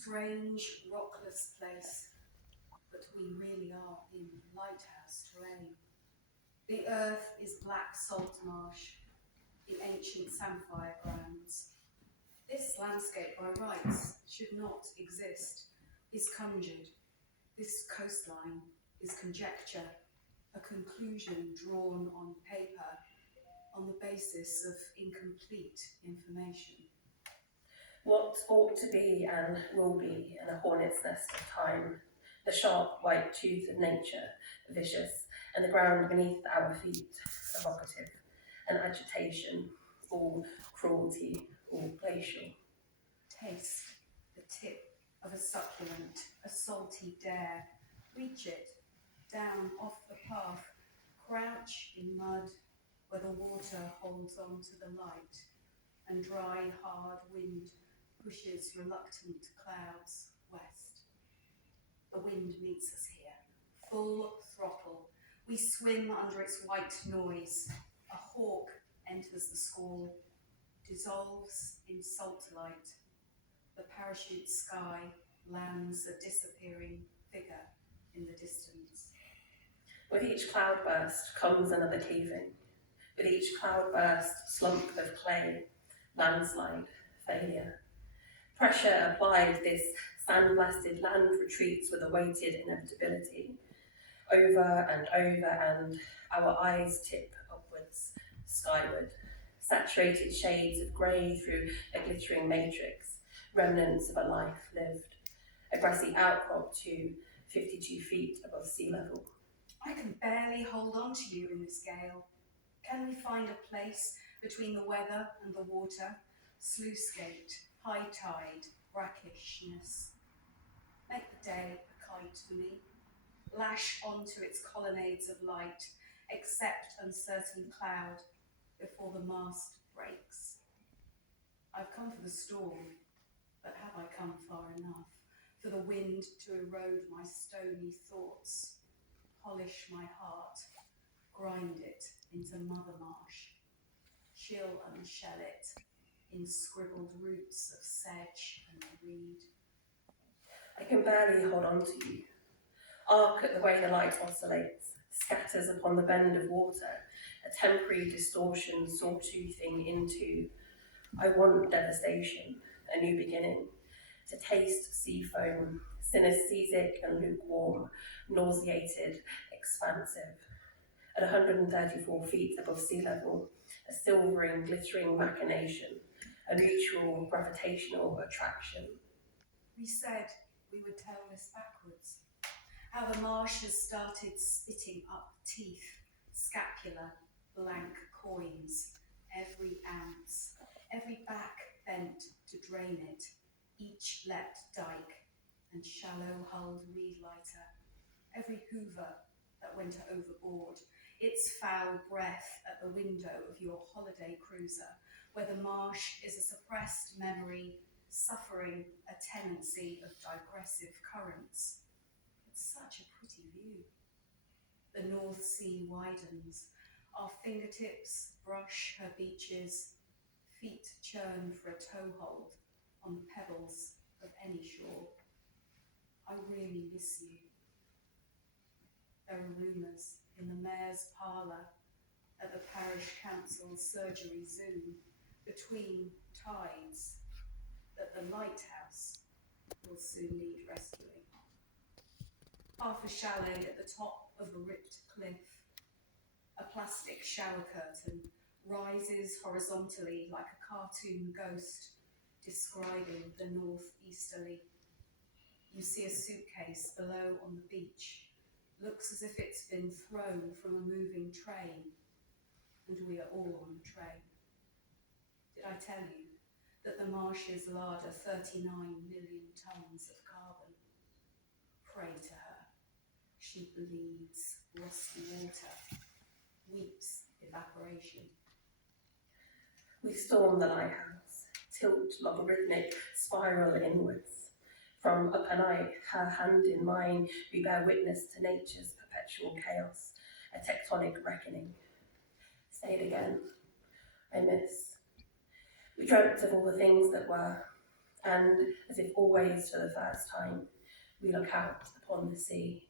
strange, rockless place, but we really are in lighthouse terrain. The earth is black salt marsh, the ancient samphire grounds. This landscape by rights should not exist, is conjured. This coastline is conjecture, a conclusion drawn on paper on the basis of incomplete information. What ought to be and will be in a hornet's nest of time, the sharp white tooth of nature, vicious, and the ground beneath our feet, evocative, and agitation, all cruelty, all glacial. Taste the tip of a succulent, a salty dare. Reach it, down off the path, crouch in mud where the water holds on to the light, and dry, hard wind pushes reluctant clouds west. The wind meets us here, full throttle. We swim under its white noise. A hawk enters the squall, dissolves in salt light. The parachute sky lands a disappearing figure in the distance. With each cloudburst comes another cleaving. With each cloudburst, slump of clay, landslide, failure. Pressure applied, this sand-blasted land retreats with awaited inevitability. Over and over, and our eyes tip upwards, skyward. Saturated shades of grey through a glittering matrix, remnants of a life lived. A grassy outcrop to 52 feet above sea level. I can barely hold on to you in this gale. Can we find a place between the weather and the water? Sluice gate, high tide, brackishness. Make the day a kite for me. Lash onto its colonnades of light, accept uncertain cloud before the mast breaks. I've come for the storm, but have I come far enough for the wind to erode my stony thoughts, polish my heart, grind it into mother marsh, chill and shell it in scribbled roots of sedge and reed? I can barely hold on to you. Arc at the way the light oscillates, scatters upon the bend of water, a temporary distortion sawtoothing into. I want devastation, a new beginning, to taste sea foam, synesthesic and lukewarm, nauseated, expansive. At 134 feet above sea level, a silvering, glittering machination, a mutual gravitational attraction. We said we would tell this backwards. How the marsh has started spitting up teeth, scapula, blank coins, every ounce, every back bent to drain it, each leapt dike and shallow-hulled reed lighter, every hoover that went overboard, its foul breath at the window of your holiday cruiser, where the marsh is a suppressed memory, suffering a tenancy of digressive currents. It's such a pretty view. The North Sea widens. Our fingertips brush her beaches, feet churn for a toehold on the pebbles of any shore. I really miss you. There are rumours in the mayor's parlour, at the parish council's surgery Zoom, between tides, that the lighthouse will soon need rescuing. Half a chalet at the top of a ripped cliff, a plastic shower curtain rises horizontally like a cartoon ghost describing the northeasterly. You see a suitcase below on the beach, looks as if it's been thrown from a moving train, and we are all on the train. Did I tell you that the marshes larder 39 million tonnes of carbon? Pray to her. She bleeds rusty water, weeps evaporation. We storm the lighthouse, tilt logarithmic spiral inwards. From up and I, her hand in mine, we bear witness to nature's perpetual chaos, a tectonic reckoning. Say it again. I miss. We dreamt of all the things that were, and as if always for the first time, we look out upon the sea.